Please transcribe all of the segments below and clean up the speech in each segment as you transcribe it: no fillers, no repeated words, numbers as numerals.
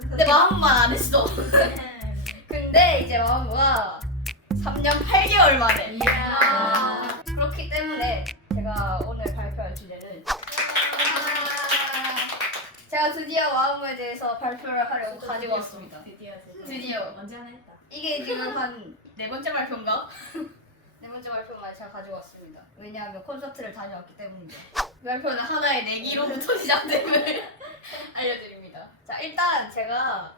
근데 마음만 안 했어. 근데 이제 마음과 3년 8개월 만에. 이야. 그렇기 때문에 제가 오늘 발표할 주제는 제가 드디어 마음에 대해서 발표를 하려고 가지고 왔습니다. 드디어. 언제 하나 했다. 이게 지금 한 네 번째 발표인가? 네 번째 발표만 제가 가지고 왔습니다. 왜냐하면 콘서트를 다녀왔기 때문이죠. 이 발표는 하나의 내기로부터 시작됨을 알려드립니다. 자, 일단 제가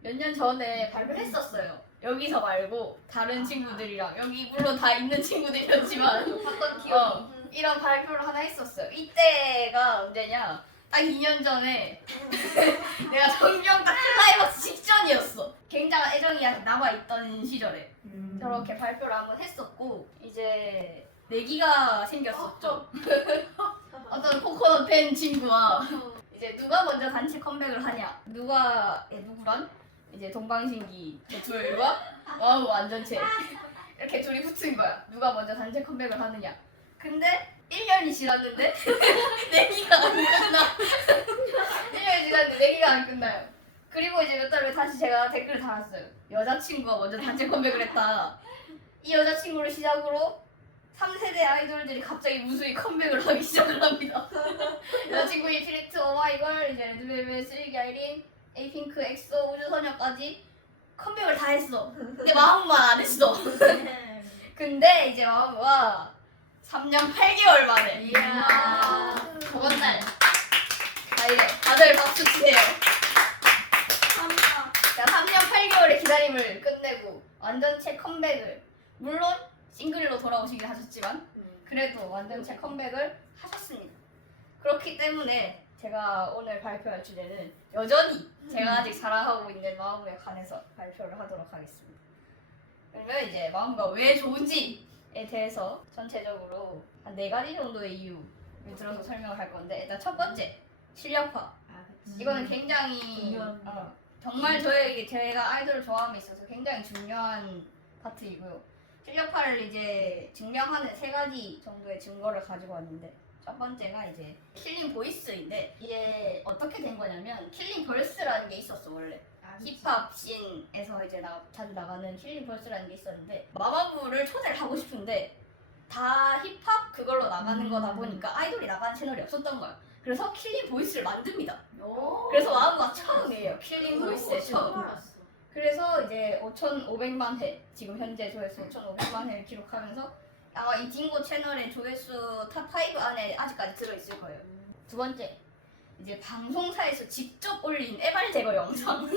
몇 년 전에 발표했었어요. 여기서 말고 다른 친구들이랑, 여기 물론 다 있는 친구들이었지만 봤던 기억. 이런 발표를 하나 했었어요. 이때가 언제냐? 딱 2년 전에 내가 정경 딱 클라이막스 직전이었어. 굉장한 애정이 아직 남아있던 시절에 저렇게 발표를 한번 했었고, 이제 내기가 생겼었죠. 어떤 코코넛 팬 친구와 이제 누가 먼저 단체 컴백을 하냐, 누구랑 이제 동방신기 그 둘과 와우 완전체 이렇게 둘이 붙은 거야. 누가 먼저 단체 컴백을 하느냐. 근데 1년이 지났는데 내기가 안 끝나. 1년이 지났는데 내기가 안 끝나요. 그리고 이제 몇 달 후에 다시 제가 댓글을 달았어요. 여자친구가 먼저 단체 컴백을 했다. 이 여자친구를 시작으로 3세대 아이돌들이 갑자기 무수히 컴백을 하기 시작을 합니다. 여자친구 인피니트, 오마이걸, 이제 레드벨벳, 쓰레기 아이린, 에이핑크, 엑소, 우주소녀까지 컴백을 다 했어. 근데 마음만 안 했어. 근데 이제 마음과 3년 8개월 만에. 이야. 저번 날. 다들 박수 치세요. 자, 3년 8개월의 기다림을 끝내고 완전체 컴백을, 물론 싱글로 돌아오시긴 하셨지만 그래도 완전체 컴백을 하셨습니다. 그렇기 때문에 제가 오늘 발표할 주제는 여전히 제가 아직 사랑하고 있는 마음에 관해서 발표를 하도록 하겠습니다. 그러면 이제 마음과 왜 좋은지에 대해서 전체적으로 한 4가지 정도의 이유를 들어서 설명을 할 건데, 일단 첫 번째, 실력파. 이거는 굉장히 정말 제가 아이돌을 좋아함에 있어서 굉장히 중요한 파트이고요. 실력파를 이제 증명하는 3가지 정도의 증거를 가지고 왔는데, 첫 번째가 이제 킬링 보이스인데, 이게 어떻게 된 거냐면 킬링 벌스라는 게 있었어. 원래 힙합 씬에서 이제 자주 나가는 킬링 벌스라는 게 있었는데, 마마무를 초대를 하고 싶은데 다 힙합 그걸로 나가는 거다 보니까 아이돌이 나가는 채널이 없었던 거야. 그래서 킬링 보이스를 만듭니다. 그래서 마음과 처음이에요. 킬링 보이스의 처음. 그래서 이제 5,500만 회, 지금 현재 조회수 5,500만 회를 기록하면서 아마 이 딩고 채널의 조회수 탑5 안에 아직까지 들어있을 거예요. 두 번째, 이제 방송사에서 직접 올린 MR 제거 영상.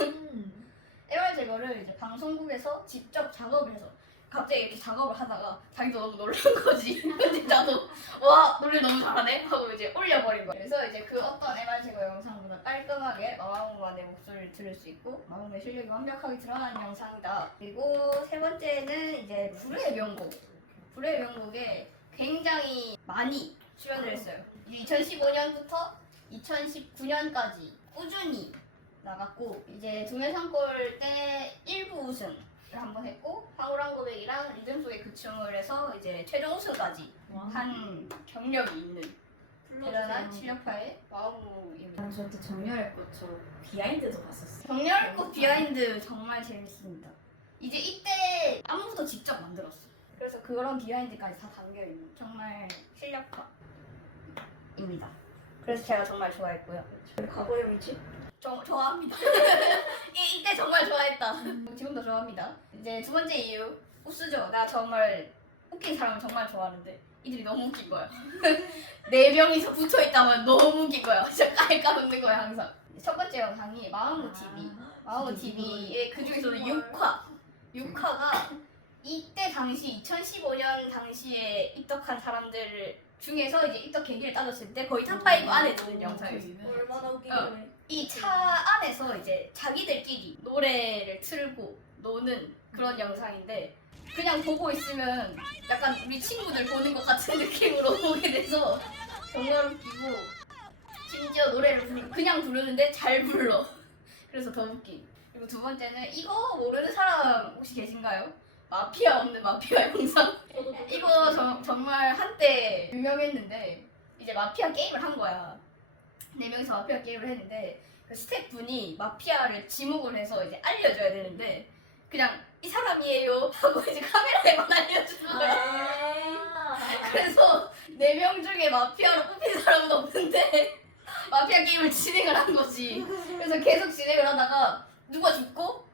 MR 제거를 이제 방송국에서 직접 작업을 해서 갑자기 이렇게 작업을 하다가 자기도 너무 놀란 거지. 편집자도 와, 노래 너무 잘하네 하고 이제 올려버린 거야. 그래서 이제 그 어떤 MR 제거 영상보다 깔끔하게 마마무만의 목소리를 들을 수 있고 마마무의 실력이 완벽하게 드러나는 영상이다. 그리고 세 번째는 이제 불후의 명곡. 불후의 명곡에 굉장히 많이 출연을 했어요. 2015년부터 2019년까지 꾸준히 나갔고, 이제 동해상골 때 1부 우승을 한번 했고, 황홀한 고백이랑 리듬 속에 그춤을 해서 이제 최종 우승까지 한 경력이 있는 대단한 실력파의 마마무입니다. 저도 정렬의 꽃으로 비하인드도 봤었어요. 정렬 꽃 비하인드 정말 재밌습니다. 이제 이때 안무도 직접 만들었어. 그래서 그런 비하인드까지 다 담겨있는 정말 실력파입니다. 그래서 제가 정말 좋아했고요. 과거형이지? 좋아합니다. 이때 정말 좋아했다. 지금도 좋아합니다. 이제 두 번째 이유, 우스죠. 나 정말 웃긴 사람을 정말 좋아하는데 이들이 너무 웃긴 거야. 4명이서 붙어있다면 너무 웃긴 거야. 진짜 깔깔 웃는 거야 항상. 첫 번째 영상이 마마무 TV. 마마무 TV의 그 중에서도 6화가 이때 당시 2015년 당시에 입덕한 사람들 중에서 이제 입덕 계기를 따졌을 때 거의 탑5 안에 드는 영상이었어요. 얼마나 웃기길래. 이 차 안에서 이제 자기들끼리 노래를 틀고 노는 그런 영상인데, 그냥 보고 있으면 약간 우리 친구들 보는 것 같은 느낌으로 보게 돼서 정말 웃기고, 심지어 노래를 그냥 부르는데 잘 불러. 그래서 더 웃긴. 그리고 두 번째는 이거 모르는 사람 혹시 계신가요? 마피아 없는 마피아 영상. 이거 정말 한때 유명했는데 이제 마피아 게임을 한 거야. 4명이서 마피아 게임을 했는데 그 스태프분이 마피아를 지목을 해서 이제 알려줘야 되는데 그냥 이 사람이에요 하고 이제 카메라에만 알려주는 거야. 그래서 4명 중에 마피아로 뽑힌 사람은 없는데 마피아 게임을 진행을 한 거지. 그래서 계속 진행을 하다가 누가 죽고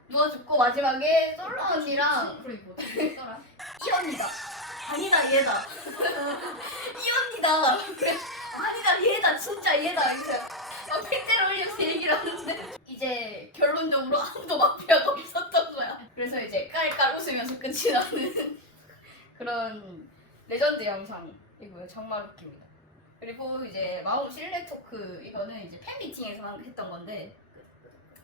마지막에 솔라 언니랑 그리고 뭐 했더라? 이 언니다. 아니다 얘다. 이 언니다. 그래. 아니다 얘다. 진짜 얘다. 이렇게 팩트를 올려서 얘기를 하는데 이제 결론적으로 아무도 마피아가 없었던 거야. 그래서 이제 깔깔 웃으면서 끝이 나는 그런 레전드 영상이고요. 정말 웃깁니다. 그리고 이제 마법 실내 토크 이거는 이제 팬 미팅에서 했던 건데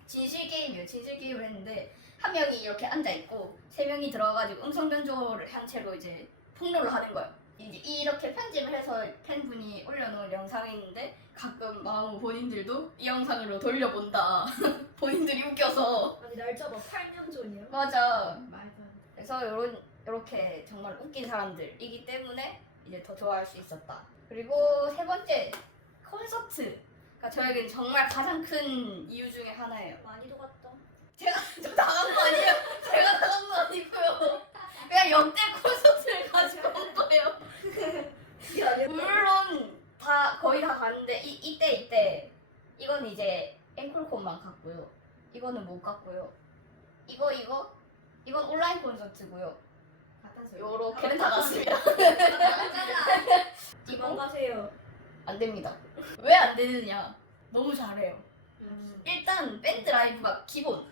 진실 게임이에요. 진실 게임을 했는데 한 명이 이렇게 앉아 있고 3명이 들어가가지고 음성 변조를 한 채로 이제 폭로를 하는 거예요. 이제 이렇게 편집을 해서 팬분이 올려놓은 영상이 있는데 가끔 마음 본인들도 이 영상으로 돌려본다. 본인들이 웃겨서. 아니 날짜가 8년 전이야. 맞아. 말도 안 돼. 그래서 이렇게 정말 웃긴 사람들이기 때문에 이제 더 좋아할 수 있었다. 그리고 3번째 콘서트가 저에겐 정말 가장 큰 이유 중에 하나예요. 많이도 갔다. 저 나간 거 아니에요? 제가 나간 거 아니고요. 그냥 역대 콘서트를 가지고 온 거예요. 물론 거의 다 갔는데 이때 이건 이제 앵콜콘만 갔고요. 이거는 못 갔고요. 이건 온라인 콘서트고요. 갔다서 요렇게는 다 갔습니다. 이번 가세요. 안 됩니다. 왜 안 되느냐? 너무 잘해요. 일단 밴드 라이브가 기본.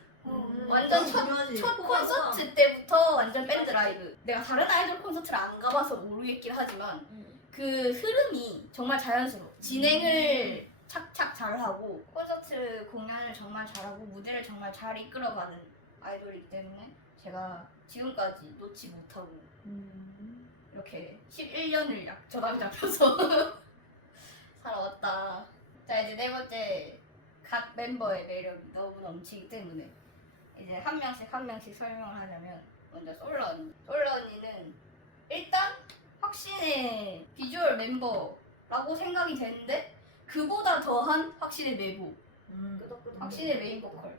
완전 첫 콘서트 때부터 완전 밴드 라이브. 내가 다른 아이돌 콘서트를 안 가봐서 모르겠긴 하지만 그 흐름이 정말 자연스러워. 진행을 착착 잘하고 콘서트 공연을 정말 잘하고 무대를 정말 잘 이끌어가는 아이돌이기 때문에 제가 지금까지 놓지 못하고 이렇게 11년을 저당 잡혀서 살아왔다. 자 이제 4번째 각 멤버의 매력이 너무 넘치기 때문에 이제 한 명씩 설명을 하자면 먼저 솔라 언니. 솔라 언니는 일단 확신의 비주얼 멤버라고 생각이 되는데 그보다 더한 확신의 내부, 끄덕끄덕. 확신의 메인 보컬.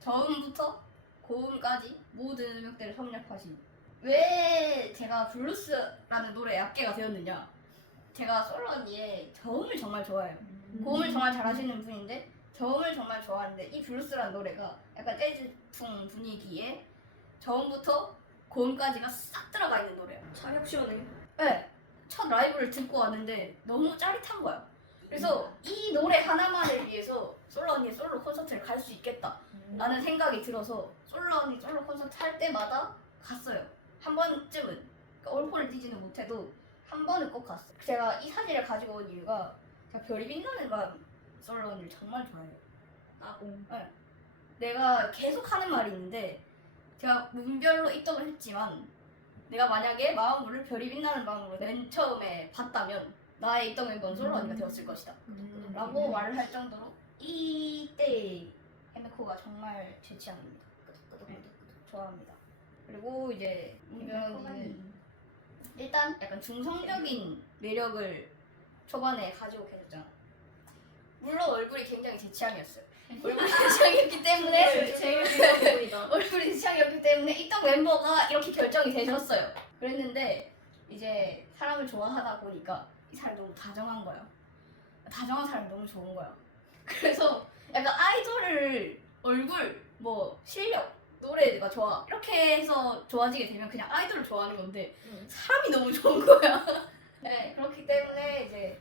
저음부터 고음까지 모든 음역대를 섭렵하신. 왜 제가 블루스라는 노래에 약계가 되었느냐? 제가 솔라 언니의 저음을 정말 좋아해요. 고음을 정말 잘하시는 분인데 저음을 정말 좋아하는데 이 블루스라는 노래가 약간 재즈풍 분위기에 저음부터 고음까지가 싹 들어가 있는 노래예요. 차력 시원해. 네. 첫 라이브를 듣고 왔는데 너무 짜릿한 거야. 그래서 이 노래 하나만을 위해서 솔라 언니의 솔로 콘서트를 갈 수 있겠다 라는 생각이 들어서 솔라 언니 솔로 콘서트 할 때마다 갔어요. 한 번쯤은. 그러니까 올포를 뛰지는 못해도 한 번은 꼭 갔어요. 제가 이 사진을 가지고 온 이유가 제가 별이 빛나는 밤 솔라 언니를 정말 좋아해요. 나공. 내가 계속 하는 말이 있는데 제가 문별로 입덕을 했지만 내가 만약에 마음을 별이 빛나는 밤으로 맨 처음에 봤다면 나의 입덕 멤버는 솔로 언니가 되었을 것이다 라고 말을 할 정도로 이때 헤메코가 정말 제 취향입니다. 좋아합니다. 그리고 이제 이면은 일단 약간 중성적인 매력을 초반에 가지고 계셨잖아. 물론 얼굴이 굉장히 제 취향이었어요. 얼굴이 제 취향이었기 때문에 제일 좋아 보이다. 얼굴이 제 취향이었기 때문에 입덕 멤버가 이렇게 결정이 되셨어요. 그랬는데 이제 사람을 좋아하다 보니까 이 사람이 너무 다정한 거야. 다정한 사람이 너무 좋은 거야. 그래서 약간 아이돌을 얼굴, 뭐 실력, 노래가 좋아 이렇게 해서 좋아지게 되면 그냥 아이돌을 좋아하는 건데 사람이 너무 좋은 거야. 네, 그렇기 때문에 이제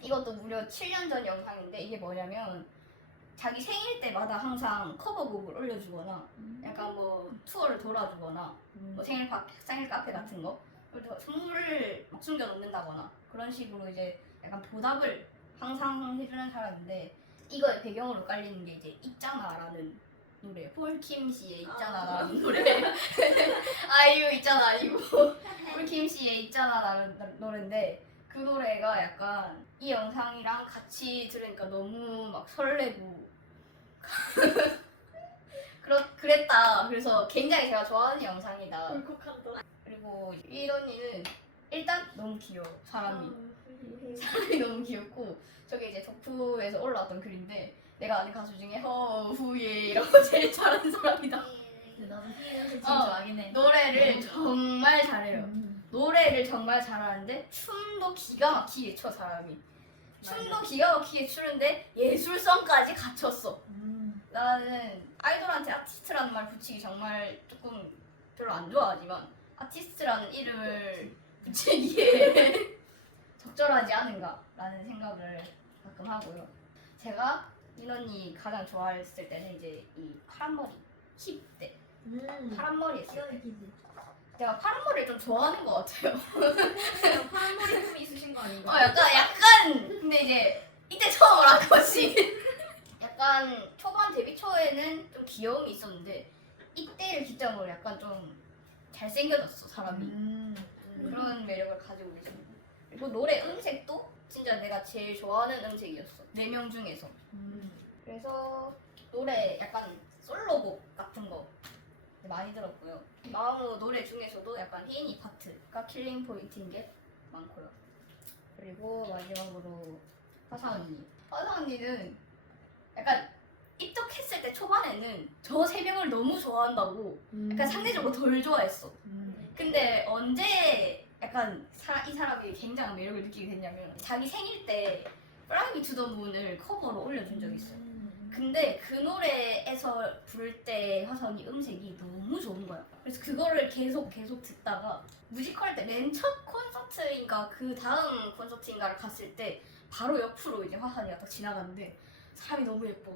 이것도 무려 7년 전 영상인데 이게 뭐냐면 자기 생일 때마다 항상 커버곡을 올려주거나 약간 뭐 투어를 돌아주거나 뭐 생일 카페 같은 거 그래서 선물을 막 숨겨놓는다거나 그런 식으로 이제 약간 보답을 항상 해주는 사람인데 이거의 배경으로 깔리는 게 이제 있잖아라는 노래 폴킴 씨의 있잖아라는 노래 아이유 있잖아 아니고 폴킴 씨의 있잖아라는 노래인데 그 노래가 약간 이 영상이랑 같이 들으니까 너무 막 설레고 그랬다. 그래서 굉장히 제가 좋아하는 영상이다. 울컥한다. 그리고 이 언니는 일단 너무 귀여워. 사람이 너무 귀엽고 저게 이제 덕후에서 올라왔던 글인데 내가 아는 가수 중에 허후예 이러고 제일 잘하는 사람이다. 근데 나도 희애 연습 어, 진짜 하긴 해. 노래를 정말 잘해요. 노래를 정말 잘하는데 춤도 기가 막히게 춰 사람이. 춤도 기가 막히게 추는데 예술성까지 갖췄어. 나는 아이돌한테 아티스트라는 말 붙이기 정말 조금 별로 안 좋아하지만 아티스트라는 이름을 붙이기에 적절하지 않은가라는 생각을 가끔 하고요. 제가 민언니 가장 좋아했을 때는 이제 이 파란 머리 힙 때 파란 머리 했을 때 기지. 제가 파란 머리를 좀 좋아하는 것 같아요. 파란 머리 좀 있으신 거 아닌가? 약간 근데 이제 이때 처음 한 거지. 약간 초반 데뷔 초에는 좀 귀여움이 있었는데 이때를 기점으로 약간 좀 잘생겨졌어 사람이. 그런 매력을 가지고 있습니다. 그리고 노래 음색도 진짜 내가 제일 좋아하는 음색이었어. 4명 중에서. 그래서 노래 약간 솔로곡 같은 거 많이 들었고요. 마음으로 노래 중에서도 약간 희인이 파트가 킬링 포인트인 게 많고요. 그리고 마지막으로 화사 언니. 화사 언니는 약간 입덕했을 때 초반에는 저 3명을 너무 좋아한다고 약간 상대적으로 덜 좋아했어. 근데 언제 약간 이 사람이 굉장한 매력을 느끼게 됐냐면 자기 생일 때 Fly Me to the Moon을 커버로 올려준 적이 있어요. 근데 그 노래에서 부를 때 화성이 음색이 너무 좋은 거야. 그래서 그거를 계속 듣다가 뮤지컬 때 맨 첫 콘서트인가 그 다음 콘서트인가를 갔을 때 바로 옆으로 이제 화산이가 딱 지나갔는데 사람이 너무 예뻐.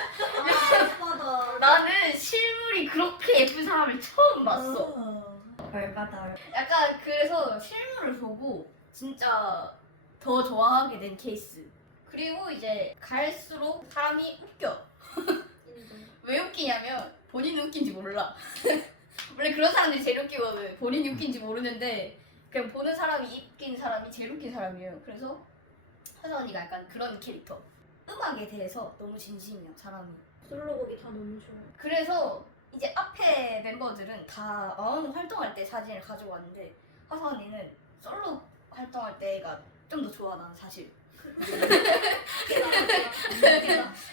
예쁘다. 나는 실물이 그렇게 예쁜 사람을 처음 봤어. 열받아. 약간 그래서 실물을 보고 진짜 더 좋아하게 된 케이스. 그리고 이제 갈수록 사람이 웃겨. 왜 웃기냐면 본인은 웃긴지 몰라. 원래 그런 사람들이 제일 웃기거든. 본인이 웃긴지 모르는데 그냥 보는 사람이 웃긴 사람이 제일 웃긴 사람이에요. 그래서 화사 언니가 약간 그런 캐릭터. 음악에 대해서 너무 진심이야 사람이. 솔로곡이 다 너무 좋아. 그래서 이제 앞에 멤버들은 다 활동할 때 사진을 가지고 왔는데 화사 언니는 솔로 활동할 때가 좀 더 좋아 나는 사실.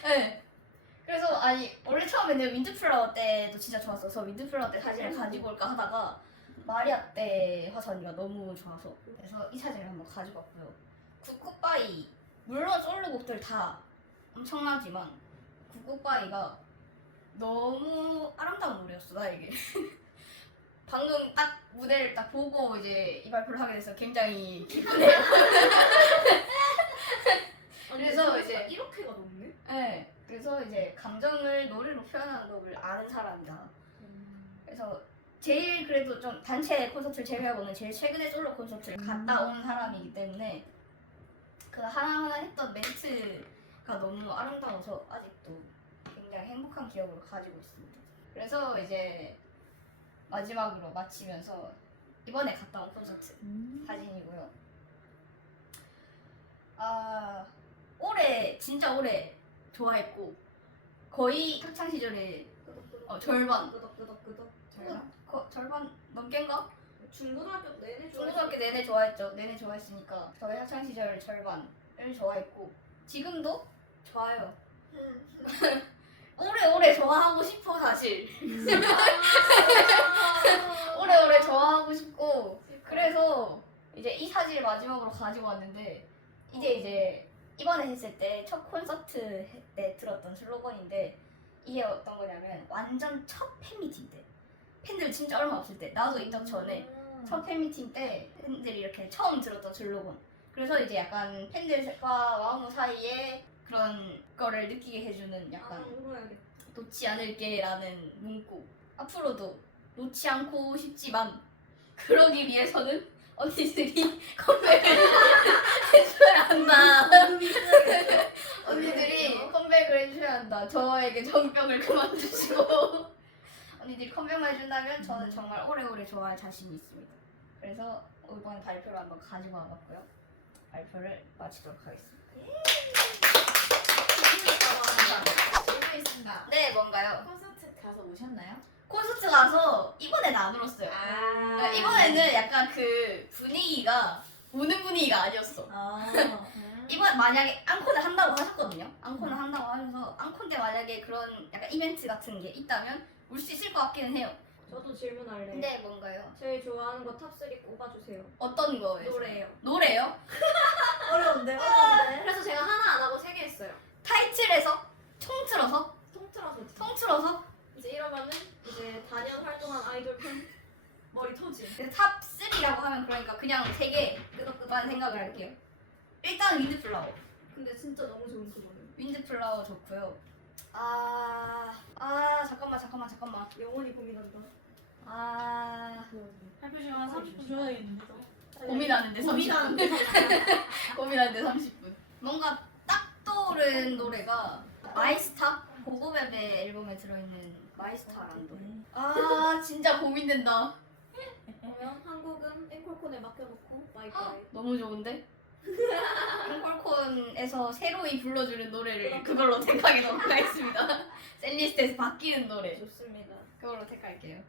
네. 그래서 원래 처음에는 윈드플라워 때도 진짜 좋았어서 윈드플라워 때 사진을 가지고 올까 하다가 마리아 때 화사 언니가 너무 좋아서 그래서 이 사진을 한번 가지고 왔고요. 굿굿바이 물론 솔로곡들 다 엄청나지만 굿굿바이가 너무 아름다운 노래였어 나에게. 방금 딱 무대를 딱 보고 이제 이 발표를 하게 돼서 굉장히 기쁘네요. 그래서 이제 이렇게가 높네? 네, 그래서 이제 감정을 노래로 표현하는 법을 아는 사람이다. 그래서 제일 그래도 좀 단체 콘서트를 제외하고는 제일 최근에 솔로 콘서트를 갔다 온 사람이기 때문에 그 하나하나 했던 멘트가 너무 아름다워서 아직도 굉장히 행복한 기억으로 가지고 있습니다. 그래서 이제 마지막으로 마치면서 이번에 갔다 온 콘서트 사진이고요. 진짜 오래 좋아했고 거의 학창 시절에 절반 절반 넘게인가? 중고등학교 내내 중고등학교 내내 좋아했죠. 내내 좋아했으니까 저의 학창 시절 절반을 좋아했고 지금도 좋아요. 오래오래 좋아하고 싶어 사실. 오래오래 좋아하고 싶고 그래서 이제 이 사진을 마지막으로 가지고 왔는데 이제 이번에 했을 때 첫 콘서트 때 들었던 슬로건인데 이게 어떤 거냐면 완전 첫 팬미팅 때 팬들 진짜 얼마 없을 때 나도 입덕 전에 첫 팬미팅 때 팬들이 이렇게 처음 들었던 슬로건. 그래서 이제 약간 팬들과 와우무 사이에 그런 거를 느끼게 해주는 약간 놓지 않을게라는 문구. 앞으로도 놓지 않고 싶지만 그러기 위해서는 언니들이 컴백을 해줘야 한다. 언니들이 컴백을 해줘야 한다. 저에게 정병을 그만두시고 언니들이 컴백만 해준다면 저는 정말 오래오래 좋아할 자신이 있습니다. 그래서 이번 발표를 한번 가지고 와봤고요. 발표를 마치도록 하겠습니다. 질문 있습니다. 네, 뭔가요? 콘서트 가서 오셨나요? 콘서트 가서 이번에는 안 울었어요. 이번에는 약간 그 분위기가 우는 분위기가 아니었어. 이번 만약에 앙콘을 한다고 하셨거든요. 앙콘을 한다고 하셔서 앙콘 때 만약에 그런 약간 이벤트 같은 게 있다면 올 수 있을 것 같기는 해요. 저도 질문할래. 근데 뭔가요? 제일 좋아하는 거 탑3 꼽아주세요. 어떤 거예요? 노래예요. 노래요? 어려운데? 어려운데? 그래서 제가 하나 안 하고 3개 했어요. 타이틀에서 통틀어서 통틀어서 이제 이러면은 이제 단연 활동한 아이돌 팬 머리 터지. 탑 3라고 하면 그러니까 그냥 3개 끄덕끄덕한 생각을 할게요. 일단 윈드플라워. 근데 진짜 너무 좋은 그거는. 윈드플라워 좋고요. 잠깐만. 영원히 고민한다. 발표 시간 30분 줘야겠는데. 고민하는데 30분. 고민하는데 30분. 뭔가 딱 떠오른 노래가 마이스타? 고고베베 앨범에 들어있는 마이스타라는 노래. 진짜 고민된다. 그러면 한국은 앵콜콘에 맡겨놓고 바이바이. 너무 좋은데? 앵콜콘에서 새로이 불러주는 노래를 그걸로 택하게 놓도록 하겠습니다. 셀리스트에서 바뀌는 노래. 좋습니다. 그걸로 택할게요.